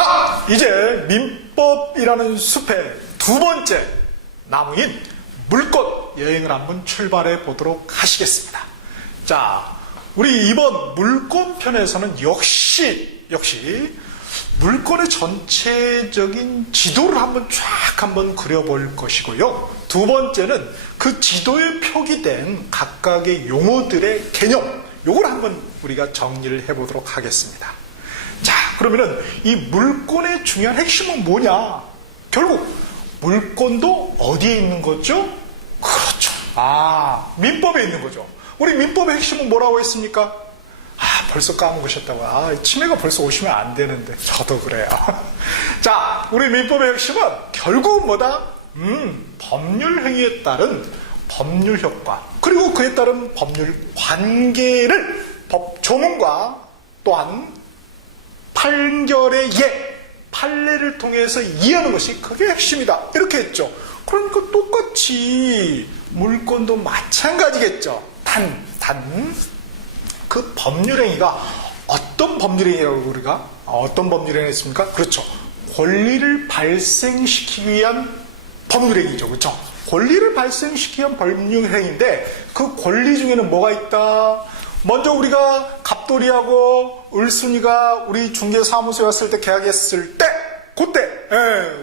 자, 이제 민법이라는 숲의 두 번째 나무인 물꽃 여행을 한번 출발해 보도록 하시겠습니다. 자, 우리 이번 물꽃 편에서는 역시 물꽃의 전체적인 지도를 한번 그려볼 것이고요. 두 번째는 그 지도에 표기된 각각의 용어들의 개념, 요걸 한번 우리가 정리를 해보도록 하겠습니다. 자, 그러면은 이 물권의 중요한 핵심은 뭐냐? 결국 물권도 어디에 있는 거죠? 그렇죠. 민법에 있는 거죠. 우리 민법의 핵심은 뭐라고 했습니까? 벌써 까먹으셨다고. 치매가 벌써 오시면 안 되는데. 저도 그래요. 자, 우리 민법의 핵심은 결국은 뭐다? 법률 행위에 따른 법률 효과, 그리고 그에 따른 법률 관계를 법 조문과 또한 판결의 판례를 통해서 이해하는 것이 그게 핵심이다. 이렇게 했죠. 그러니까 똑같이 물권도 마찬가지겠죠. 그 법률행위가 어떤 법률행위라고 우리가 어떤 법률행위 했습니까? 그렇죠. 권리를 발생시키기 위한 법률행위죠. 그렇죠. 권리를 발생시키기 위한 법률행위인데 그 권리 중에는 뭐가 있다? 먼저 우리가 갑돌이하고 을순이가 우리 중개사무소에 왔을 때 계약했을 때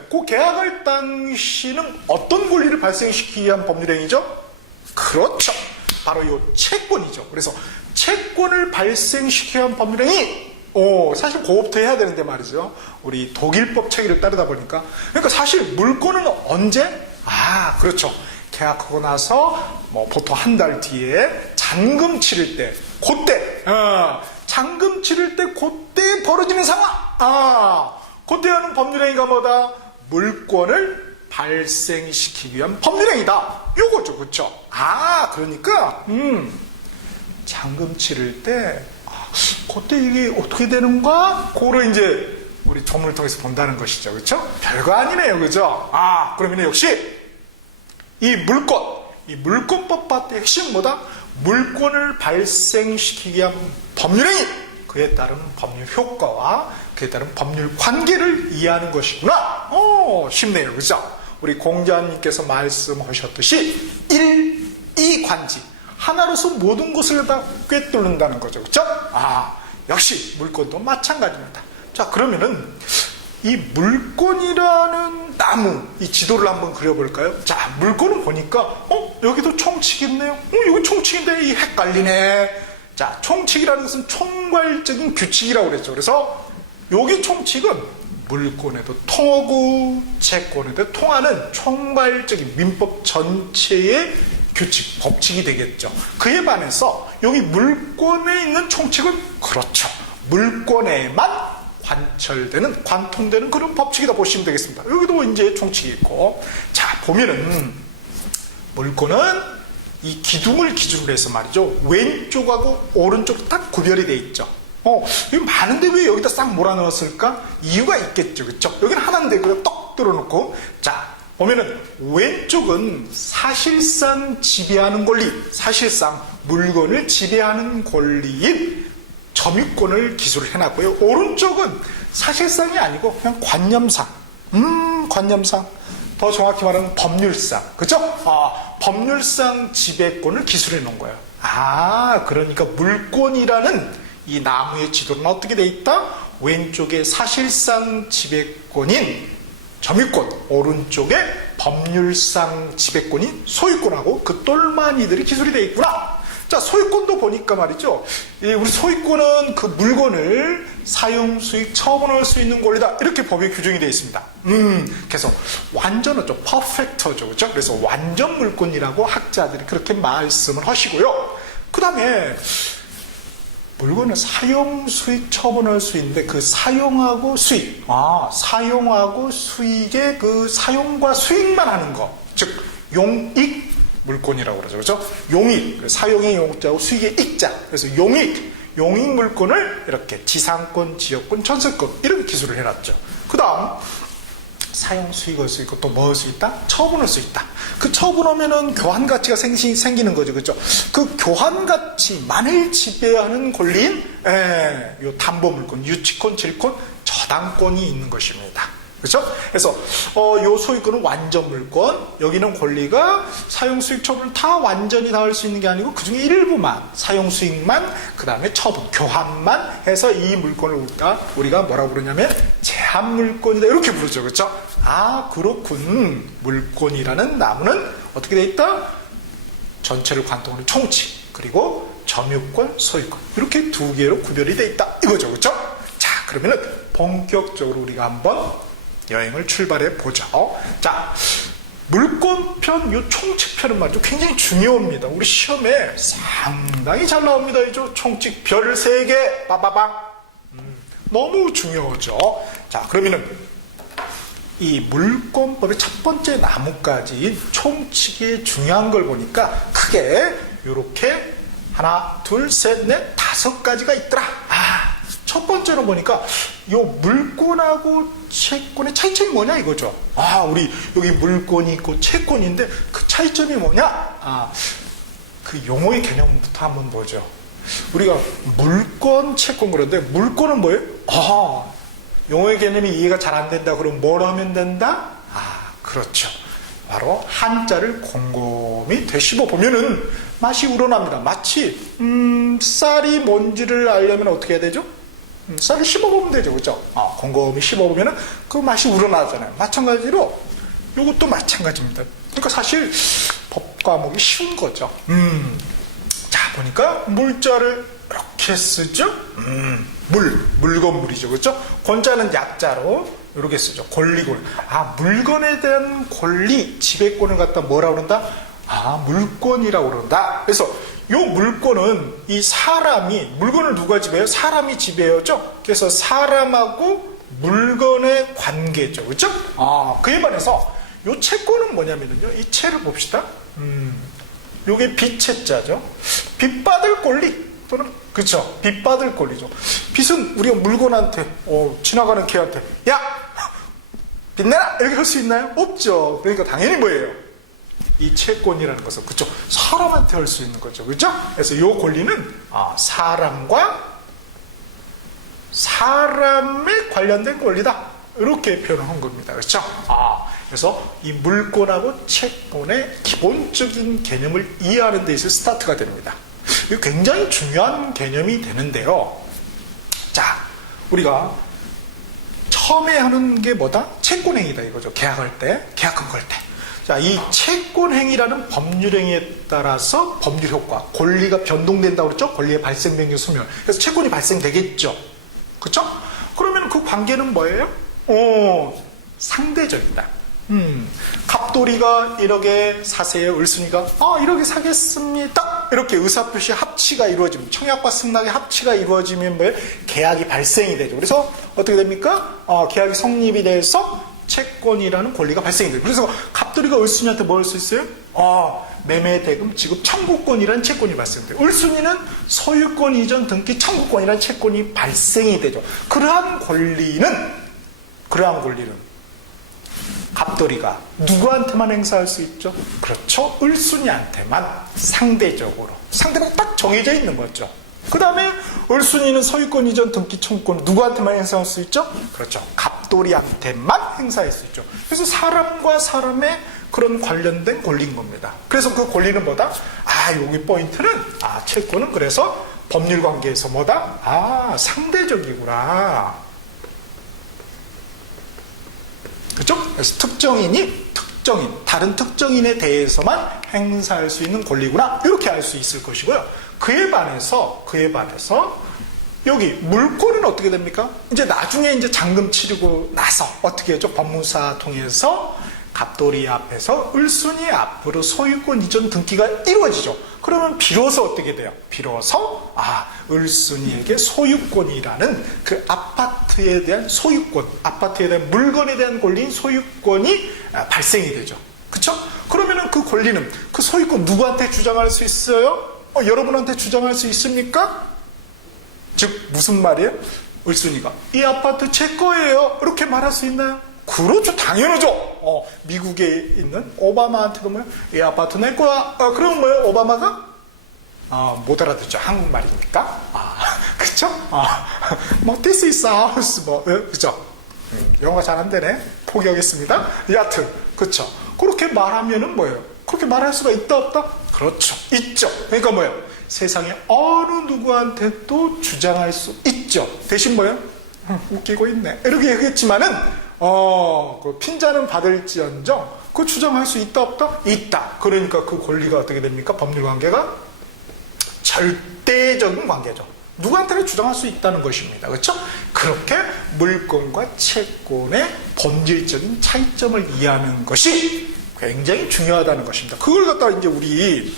그 계약할 당시는 어떤 권리를 발생시키기 위한 법률행위죠? 그렇죠. 바로 이 채권이죠. 그래서 채권을 발생시키기 위한 법률행위, 사실 그거부터 해야 되는데 말이죠. 우리 독일법 체계를 따르다 보니까. 그러니까 사실 물권은 언제? 그렇죠. 계약하고 나서 보통 한 달 뒤에 잔금 치를 때, 그때 잔금 치를 때 그때 벌어지는 상황. 그때 하는 법률행위가 뭐다? 물권을 발생시키기 위한 법률행위다. 요거죠. 그렇죠? 그러니까 잔금 치를 때 그때 이게 어떻게 되는가? 그거를 이제 우리 조문을 통해서 본다는 것이죠. 그렇죠? 별거 아니네요. 그죠? 그러면 역시 이 물권법의 핵심은 뭐다? 물권을 발생시키기 위한 법률행위, 그에 따른 법률 효과와 그에 따른 법률 관계를 이해하는 것이구나. 쉽네요. 그죠? 우리 공자님께서 말씀하셨듯이 일이관지, 하나로서 모든 것을 다 꿰뚫는다는 거죠. 그렇죠? 역시 물권도 마찬가지입니다. 자, 그러면은 이 물권이라는 나무, 이 지도를 한번 그려볼까요? 자, 물권은 보니까 여기도 총칙이 있네요. 여기 총칙인데 이 헷갈리네. 자, 총칙이라는 것은 총괄적인 규칙이라고 그랬죠. 그래서 여기 총칙은 물권에도 통하고 채권에도 통하는 총괄적인 민법 전체의 규칙, 법칙이 되겠죠. 그에 반해서 여기 물권에 있는 총칙은 그렇죠. 물권에만 관통되는 그런 법칙이다 보시면 되겠습니다. 여기도 이제 총칙이 있고. 자, 보면은 물권은 이 기둥을 기준으로 해서 말이죠. 왼쪽하고 오른쪽 딱 구별이 돼 있죠. 이거 많은데 왜 여기다 싹 몰아넣었을까? 이유가 있겠죠. 그렇죠? 여기는 하나인데 그냥 떡 들어놓고. 자, 보면은 왼쪽은 사실상 지배하는 권리, 사실상 물건을 지배하는 권리인 점유권을 기술을 해놨고요. 오른쪽은 사실상이 아니고 그냥 관념상, 관념상, 더 정확히 말하면 법률상, 그죠? 법률상 지배권을 기술해 놓은 거예요. 그러니까 물권이라는 이 나무의 지도는 어떻게 돼 있다? 왼쪽에 사실상 지배권인 점유권, 오른쪽에 법률상 지배권인 소유권하고 그 똘마니들이 기술이 돼 있구나. 자, 소유권도 보니까 말이죠. 우리 소유권은 그 물건을 사용, 수익, 처분할 수 있는 권리다. 이렇게 법에 규정이 되어 있습니다. 그래서 완전하죠. 퍼펙터죠. 그렇죠? 그래서 완전 물권이라고 학자들이 그렇게 말씀을 하시고요. 그 다음에 물건을 사용, 수익, 처분할 수 있는데 그 사용하고 수익, 사용하고 수익의 그 사용과 수익만 하는 거, 즉 용익 물권이라고 그러죠. 그렇죠? 용익, 사용의 용자고 수익의 익자. 그래서 용익 물권을 이렇게 지상권, 지역권, 전세권 이렇게 기술을 해놨죠. 그 다음 사용 수익할 수 있고 또 뭐 할 수 있다? 처분할 수 있다. 그 처분하면은 교환 가치가 생기는 거죠. 그렇죠? 그 교환 가치만을 지배하는 권리인 요 담보 물권, 유치권, 질권 저당권이 있는 것입니다. 그렇죠? 그래서 요 소유권은 완전 물권, 여기는 권리가 사용수익 처분을 다 완전히 다 할 수 있는 게 아니고 그중에 일부만, 사용수익만, 그 다음에 처분, 교환만 해서 이 물권을 우리가 뭐라고 부르냐면 제한물권이다 이렇게 부르죠. 그렇죠? 아 그렇군. 물권이라는 나무는 어떻게 돼 있다? 전체를 관통하는 총칙, 그리고 점유권, 소유권 이렇게 두 개로 구별이 돼 있다 이거죠. 그렇죠? 자 그러면은 본격적으로 우리가 한번 여행을 출발해 보죠. 자, 물권편, 요 총칙편은 말이죠. 굉장히 중요합니다. 우리 시험에 상당히 잘 나옵니다. 이죠. 총칙 별 3개, 빠바방. 너무 중요하죠. 자, 그러면은 이 물권법의 첫 번째 나뭇가지인 총칙의 중요한 걸 보니까 크게 요렇게 하나, 둘, 셋, 넷, 5가지가 있더라. 첫 번째로 보니까 요 물권하고 채권의 차이점이 뭐냐 이거죠. 우리 여기 물권이 있고 채권인데 그 차이점이 뭐냐? 그 용어의 개념부터 한번 보죠. 우리가 물권, 채권 그런데 물권은 뭐예요? 용어의 개념이 이해가 잘 안 된다. 그럼 뭘 하면 된다? 그렇죠. 바로 한자를 곰곰이 되씹어 보면은 맛이 우러납니다. 마치 쌀이 뭔지를 알려면 어떻게 해야 되죠? 쌀을 씹어보면 되죠. 그죠? 곰곰이 씹어보면 그 맛이 우러나잖아요. 마찬가지로 이것도 마찬가지입니다. 그러니까 사실 법 과목이 쉬운 거죠. 자, 보니까 물자를 이렇게 쓰죠? 물건물이죠. 그죠? 권자는 약자로 이렇게 쓰죠. 권리권. 물건에 대한 권리, 지배권을 갖다 뭐라고 그런다? 물권이라고 그런다. 그래서 요 물권은 이 사람이, 물건을 누가 지배해요? 사람이 지배해야죠. 그래서 사람하고 물건의 관계죠. 그렇죠? 그에 반해서 요 채권은 뭐냐면요. 이 채를 봅시다. 요게 빚채자죠. 빚받을 권리 또는 그렇죠. 빚받을 권리죠. 빚은 우리가 물건한테 지나가는 개한테 야! 빚내라! 이렇게 할 수 있나요? 없죠. 그러니까 당연히 뭐예요? 이 채권이라는 것은 그쵸 사람한테 할 수 있는 거죠. 그렇죠? 그래서 이 권리는 사람과 사람에 관련된 권리다. 이렇게 표현을 한 겁니다. 그렇죠? 그래서 이 물권하고 채권의 기본적인 개념을 이해하는 데 있어서 스타트가 됩니다. 이거 굉장히 중요한 개념이 되는데요. 자, 우리가 처음에 하는 게 뭐다? 채권행위다 이거죠. 계약할 때, 계약금 걸 때. 자, 이 채권행위라는 법률행위에 따라서 법률 효과, 권리가 변동된다고 그랬죠? 권리의 발생, 변경, 소멸. 그래서 채권이 발생되겠죠. 그렇죠? 그러면 그 관계는 뭐예요? 상대적이다. 갑돌이가 1억에 사세요. 을순이가 1억에 사겠습니다. 이렇게 의사표시 합치가 이루어지면, 청약과 승낙의 합치가 이루어지면 뭐예요? 계약이 발생이 되죠. 그래서 어떻게 됩니까? 계약이 성립이 돼서 채권이라는 권리가 발생이 돼요. 그래서 갑돌이가 을순이한테 뭐 할 수 있어요? 매매 대금 지급 청구권이라는 채권이 발생돼요. 을순이는 소유권 이전 등기 청구권이라는 채권이 발생이 되죠. 그러한 권리는 갑돌이가 누구한테만 행사할 수 있죠? 그렇죠. 을순이한테만 상대적으로. 상대가 딱 정해져 있는 거죠. 그 다음에 을순이는 소유권 이전 등기 청구권 누구한테만 행사할 수 있죠? 그렇죠. 갑돌이한테만 행사할 수 있죠. 그래서 사람과 사람의 그런 관련된 권리인 겁니다. 그래서 그 권리는 뭐다? 여기 포인트는 채권은 그래서 법률 관계에서 뭐다? 상대적이구나. 그렇죠? 그래서 특정인이 다른 특정인에 대해서만 행사할 수 있는 권리구나. 이렇게 알 수 있을 것이고요. 그에 반해서 여기 물권은 어떻게 됩니까? 이제 나중에 이제 잔금 치르고 나서 어떻게 하죠? 법무사 통해서 갑돌이 앞에서 을순이 앞으로 소유권 이전 등기가 이루어지죠. 그러면 비로소 어떻게 돼요? 비로소 을순이에게 소유권이라는 그 아파트에 대한 소유권, 아파트에 대한 물건에 대한 권리인 소유권이 발생이 되죠. 그렇죠? 그러면은 그 권리는 그 소유권 누구한테 주장할 수 있어요? 여러분한테 주장할 수 있습니까? 즉 무슨 말이에요? 을순이가 이 아파트 제 거예요. 이렇게 말할 수 있나요? 그렇죠. 당연하죠. 미국에 있는 오바마한테도 뭐예요? 이 아파트 내 거야. 그럼 뭐예요? 오바마가 못 알아듣죠. 한국말이니까. 그렇죠. 그쵸? 뭐 this is ours 뭐 그죠? 영어가 잘 안 되네. 포기하겠습니다. 여하튼 그쵸? 그렇게 말하면은 뭐예요? 그렇게 말할 수가 있다 없다? 그렇죠. 있죠. 그러니까 뭐예요? 세상에 어느 누구한테도 주장할 수 있죠. 대신 뭐예요? 웃기고 있네. 이렇게 얘기했지만은 그 핀잔은 받을지언정 그 주장할 수 있다 없다? 있다. 그러니까 그 권리가 어떻게 됩니까? 법률 관계가 절대적인 관계죠. 누구한테나 주장할 수 있다는 것입니다. 그렇죠? 그렇게 물권과 채권의 본질적인 차이점을 이해하는 것이 굉장히 중요하다는 것입니다. 그걸 갖다가 이제 우리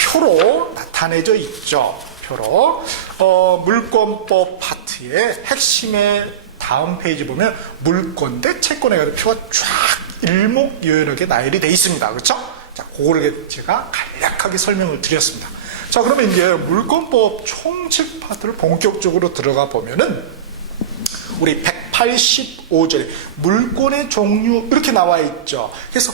표로 나타내져 있죠. 표로 물권법 파트의 핵심의 다음 페이지 보면 물권 대 채권에 관한 표가 쫙 일목요연하게 나열이 되어 있습니다. 그렇죠? 자, 그거를 제가 간략하게 설명을 드렸습니다. 자, 그러면 이제 물권법 총칙 파트를 본격적으로 들어가 보면은 우리 185절에 물권의 종류 이렇게 나와 있죠. 그래서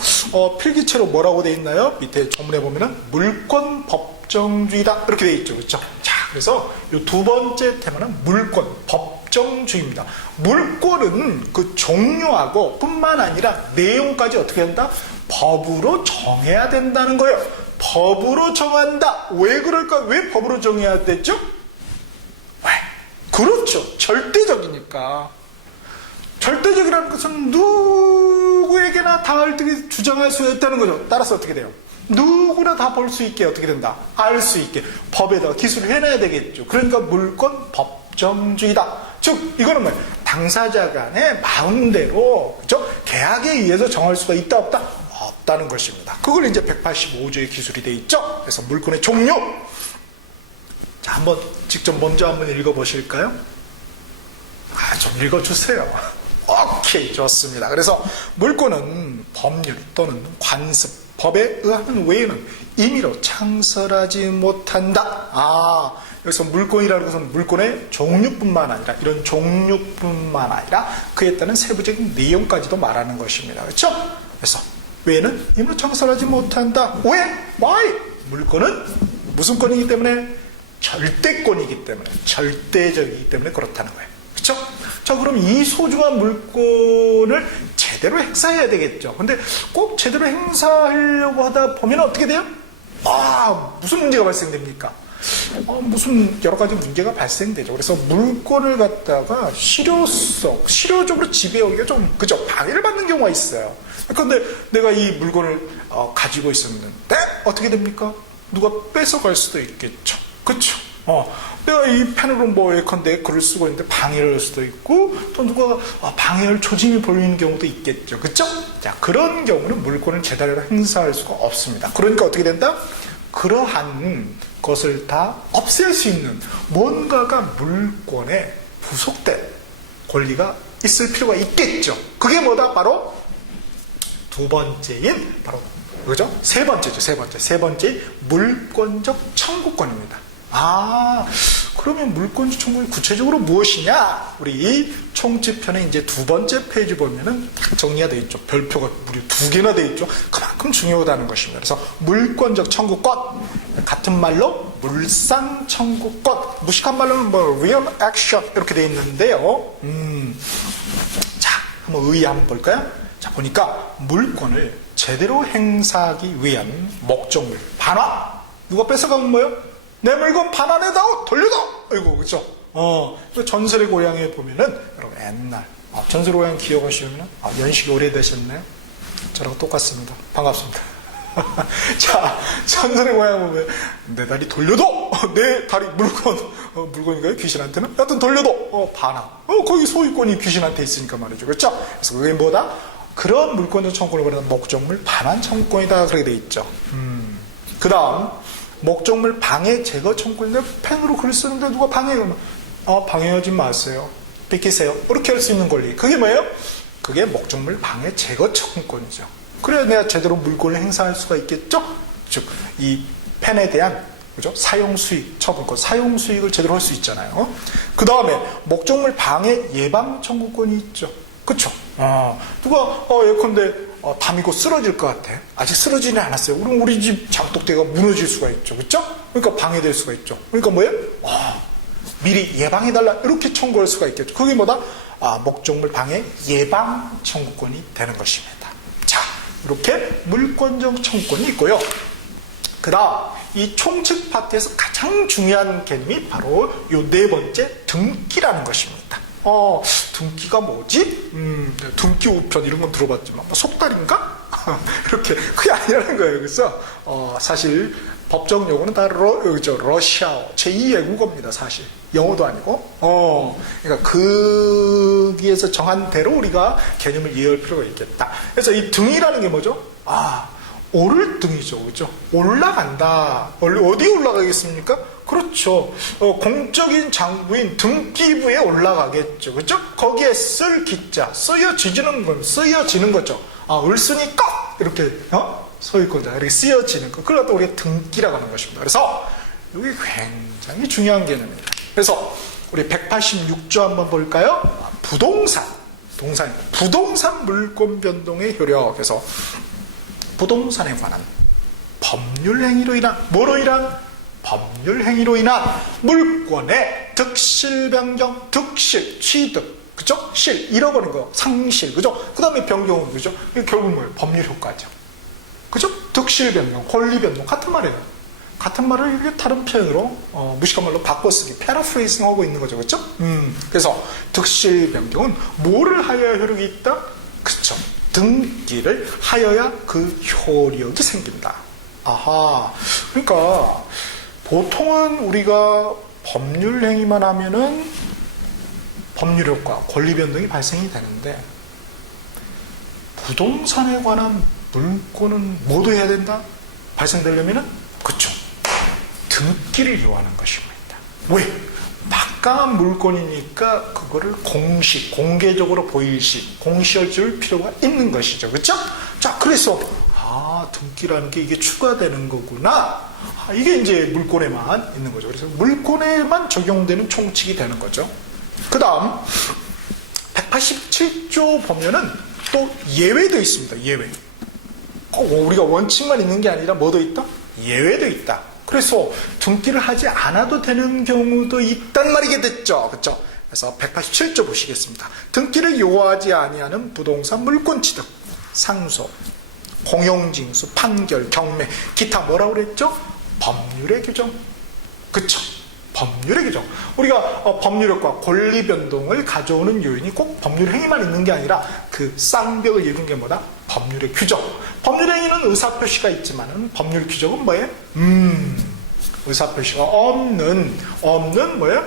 필기체로 뭐라고 되어 있나요? 밑에 조문에 보면은 물권 법정주의다 이렇게 되어 있죠. 그렇죠? 자, 그래서 이 두 번째 테마는 물권 법정주의입니다. 물권은 그 종류하고 뿐만 아니라 내용까지 어떻게 한다? 법으로 정해야 된다는 거예요. 법으로 정한다. 왜 그럴까? 왜 법으로 정해야 되죠? 왜? 그렇죠. 절대적이니까. 절대적이라는 것은 누구에게나 다 주장할 수 있다는 거죠. 따라서 어떻게 돼요? 누구나 다 볼 수 있게 어떻게 된다? 알 수 있게 법에다가 기술을 해놔야 되겠죠. 그러니까 물권 법정주의다. 즉 이거는 뭐예요? 당사자 간의 마음대로 그렇죠? 계약에 의해서 정할 수가 있다 없다? 없다는 것입니다. 그걸 이제 185조의 기술이 돼 있죠. 그래서 물권의 종류. 자, 한번 직접 먼저 한번 읽어보실까요? 좀 읽어주세요. 오케이, 좋습니다. 그래서 물권은 법률 또는 관습, 법에 의하는 외에는 임의로 창설하지 못한다. 여기서 물권이라는 것은 물권의 종류뿐만 아니라 이런 종류뿐만 아니라 그에 따른 세부적인 내용까지도 말하는 것입니다. 그렇죠? 그래서 외에는 임의로 창설하지 못한다. 왜? Why? 물권은 무슨 권이기 때문에? 절대권이기 때문에, 절대적이기 때문에 그렇다는 거예요. 그렇죠? 자, 그럼 이 소중한 물권을 제대로 행사해야 되겠죠. 근데 꼭 제대로 행사하려고 하다 보면 어떻게 돼요? 무슨 문제가 발생됩니까? 무슨 여러 가지 문제가 발생되죠. 그래서 물권을 갖다가 실효적으로 지배하기가 좀, 그죠? 방해를 받는 경우가 있어요. 그런데 내가 이 물건을 가지고 있었는데 어떻게 됩니까? 누가 뺏어갈 수도 있겠죠. 그렇죠? 내가 이 펜으로 뭐 예컨대 글을 쓰고 있는데 방해를 할 수도 있고 또 누가 방해할 조짐이 보이는 경우도 있겠죠. 그렇죠? 자, 그런 경우는 물권을 제대로 행사할 수가 없습니다. 그러니까 어떻게 된다? 그러한 것을 다 없앨 수 있는 뭔가가 물권에 부속된 권리가 있을 필요가 있겠죠. 그게 뭐다? 바로 두 번째인 바로 그죠? 세 번째 물권적 청구권입니다. 그러면 물권적 청구권이 구체적으로 무엇이냐? 우리 총칙편에 이제 두 번째 페이지 보면은 딱 정리가 되어 있죠. 별표가 무려 2개나 되어 있죠. 그만큼 중요하다는 것입니다. 그래서 물권적 청구권, 같은 말로 물상 청구권, 무식한 말로는 뭐 real action 이렇게 되어 있는데요. 자, 한번 의의 한번 볼까요? 자, 보니까 물권을 제대로 행사하기 위한 목적물 반환. 누가 뺏어가면 뭐예요? 내 물건 반환해다오, 돌려다. 아이고, 그렇죠? 전설의 고향에 보면은 여러분 옛날 전설의 고향 기억하시면 연식이 오래되셨네요. 저랑 똑같습니다. 반갑습니다. 자, 전설의 고향 보면 내 다리 돌려도 내 다리 물건인가요? 귀신한테는? 여하튼 돌려도 반환. 거기 소유권이 귀신한테 있으니까 말이죠. 그렇죠? 그래서 그게 뭐다? 그런 물권적 청구권을 말하는 목적물 반환 청구권이다. 그렇게 돼 있죠. 그 다음 목적물 방해 제거 청구권인데 펜으로 글 쓰는데 누가 방해하면 방해하지 마세요. 비키세요. 이렇게 할 수 있는 권리. 그게 뭐예요? 그게 목적물 방해 제거 청구권이죠. 그래야 내가 제대로 물권을 행사할 수가 있겠죠? 즉, 이 펜에 대한 그죠? 사용 수익, 처분권, 사용 수익을 제대로 할 수 있잖아요. 그 다음에 목적물 방해 예방 청구권이 있죠. 그쵸? 누가 예컨대 밤이고 쓰러질 것 같아. 아직 쓰러지는 않았어요. 그럼 우리 집 장독대가 무너질 수가 있죠. 그쵸? 그러니까 방해될 수가 있죠. 그러니까 뭐예요? 미리 예방해달라 이렇게 청구할 수가 있겠죠. 그게 뭐다? 목적물 방해 예방 청구권이 되는 것입니다. 자, 이렇게 물권적 청구권이 있고요. 그 다음 이 총칙 파트에서 가장 중요한 개념이 바로 요 네 번째 등기라는 것입니다. 등기가 뭐지? 등기 우편 이런 건 들어봤지만 속달인가? 이렇게 그게 아니라는 거예요. 그래서 사실 법적 용어는 다 러시아어 제2 외국어입니다. 사실 영어도 아니고 그러니까 거기에서 정한 대로 우리가 개념을 이해할 필요가 있겠다. 그래서 이 등이라는 게 뭐죠? 오를 등이죠. 그렇죠? 올라간다. 어디 올라가겠습니까? 그렇죠. 공적인 장부인 등기부에 올라가겠죠. 그렇죠? 거기에 쓸 기자, 쓰여지는 거죠. 을순이 꺽! 이렇게, 서있거든. 이렇게 쓰여지는 거. 그걸 갖다 우리가 등기라고 하는 것입니다. 그래서, 이게 굉장히 중요한 개념입니다. 그래서, 우리 186조 한번 볼까요? 부동산 물권 변동의 효력. 그래서, 부동산에 관한 법률 행위로 인한, 뭐로 인한? 법률 행위로 인한 물권의 득실 변경, 득실, 취득, 그죠? 실, 잃어버린 거, 상실, 그죠? 그 다음에 변경은, 그죠? 이게 결국 뭐예요? 법률 효과죠. 그죠? 득실 변경, 권리 변동, 같은 말이에요. 같은 말을 이렇게 다른 표현으로, 무식한 말로 바꿔쓰기, 패러프레이징 하고 있는 거죠. 그죠? 그래서 득실 변경은 뭐를 하여야 효력이 있다? 그쵸? 등기를 하여야 그 효력이 생긴다. 그러니까, 보통은 우리가 법률 행위만 하면은 법률 효과, 권리 변동이 발생이 되는데 부동산에 관한 물권은 뭐도 해야 된다? 발생되려면은 그쵸. 등기를 요하는 것입니다. 왜? 막강한 물권이니까 그거를 공개적으로 공시해 줄 필요가 있는 것이죠. 그쵸? 자, 그래서 등기라는 게 이게 추가되는 거구나. 이게 이제 물권에만 있는 거죠. 그래서 물권에만 적용되는 총칙이 되는 거죠. 그 다음 187조 보면은 또 예외도 있습니다. 예외. 우리가 원칙만 있는 게 아니라 뭐도 있다? 예외도 있다. 그래서 등기를 하지 않아도 되는 경우도 있단 말이겠죠. 그렇죠? 그래서 187조 보시겠습니다. 등기를 요하지 아니하는 부동산 물권 취득, 상속, 공용징수, 판결, 경매, 기타 뭐라고 그랬죠? 법률의 규정. 그쵸? 법률의 규정. 우리가 법률효과, 권리 변동을 가져오는 요인이 꼭 법률 행위만 있는 게 아니라 그 쌍벽을 이룬 게 뭐다? 법률의 규정. 법률 행위는 의사표시가 있지만은 법률 규정은 뭐예요? 의사표시가 없는 뭐예요?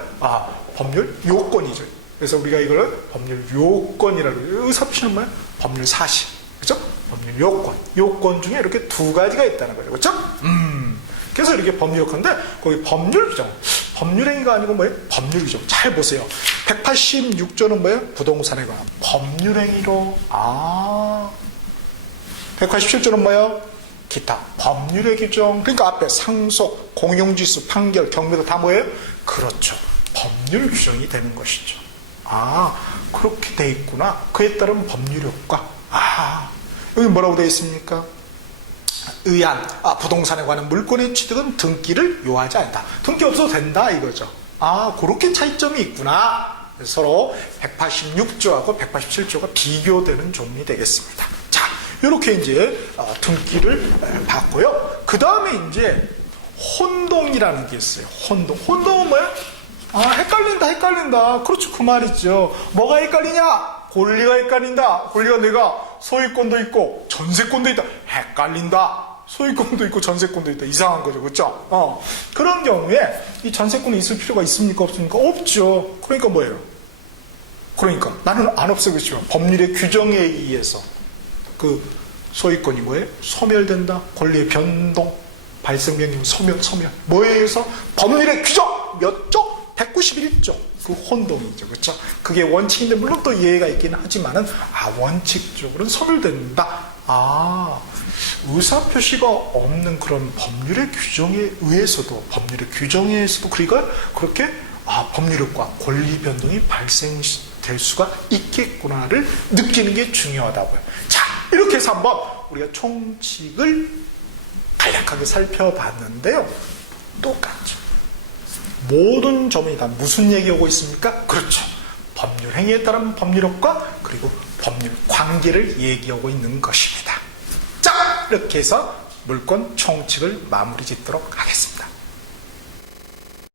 법률 요건이죠. 그래서 우리가 이걸 법률 요건이라고 해요. 의사표시는 뭐예요? 법률 사실. 그죠? 법률 요건 중에 이렇게 두 가지가 있다는 거죠. 그렇죠? 그래서 이렇게 법률 요건인데 거기 법률 규정, 법률 행위가 아니고 뭐예요? 법률 규정. 잘 보세요. 186조는 뭐예요? 부동산에 관한 법률 행위로. 187조는 뭐예요? 기타 법률의 규정. 그러니까 앞에 상속, 공용지수, 판결, 경매도 다 뭐예요? 그렇죠. 법률 규정이 되는 것이죠. 그렇게 돼 있구나. 그에 따른 법률 효과. 여기 뭐라고 되어 있습니까? 의안, 부동산에 관한 물권의 취득은 등기를 요하지 않는다. 등기 없어도 된다 이거죠. 그렇게 차이점이 있구나. 서로 186조하고 187조가 비교되는 종이 되겠습니다. 자, 이렇게 이제 등기를 봤고요. 그 다음에 이제 혼동이라는 게 있어요. 혼동은 뭐야? 헷갈린다. 그렇죠. 그 말이죠. 뭐가 헷갈리냐? 권리가 헷갈린다. 권리가 내가 소유권도 있고 전세권도 있다. 헷갈린다. 소유권도 있고 전세권도 있다. 이상한 거죠. 그렇죠? 그런 경우에 이 전세권이 있을 필요가 있습니까? 없습니까? 없죠. 그러니까 뭐예요? 그러니까 나는 안 없애겠지만 법률의 규정에 의해서 그 소유권이 뭐예요? 소멸된다. 권리의 변동, 발생 변경, 소멸. 뭐에 의해서? 법률의 규정! 몇 조? 191조. 그 혼동이죠. 그렇죠? 그게 원칙인데 물론 또 예외가 있긴 하지만은 원칙적으로는 소멸된다. 의사표시가 없는 그런 법률의 규정에 의해서도 그러니까 그렇게 법률효과, 권리 변동이 발생될 수가 있겠구나를 느끼는 게 중요하다고요. 자, 이렇게 해서 한번 우리가 총칙을 간략하게 살펴봤는데요. 똑같죠. 모든 점이 다 무슨 얘기하고 있습니까? 그렇죠. 법률 행위에 따른 법률효과 그리고 법률 관계를 얘기하고 있는 것입니다. 자, 이렇게 해서 물권 총칙을 마무리 짓도록 하겠습니다.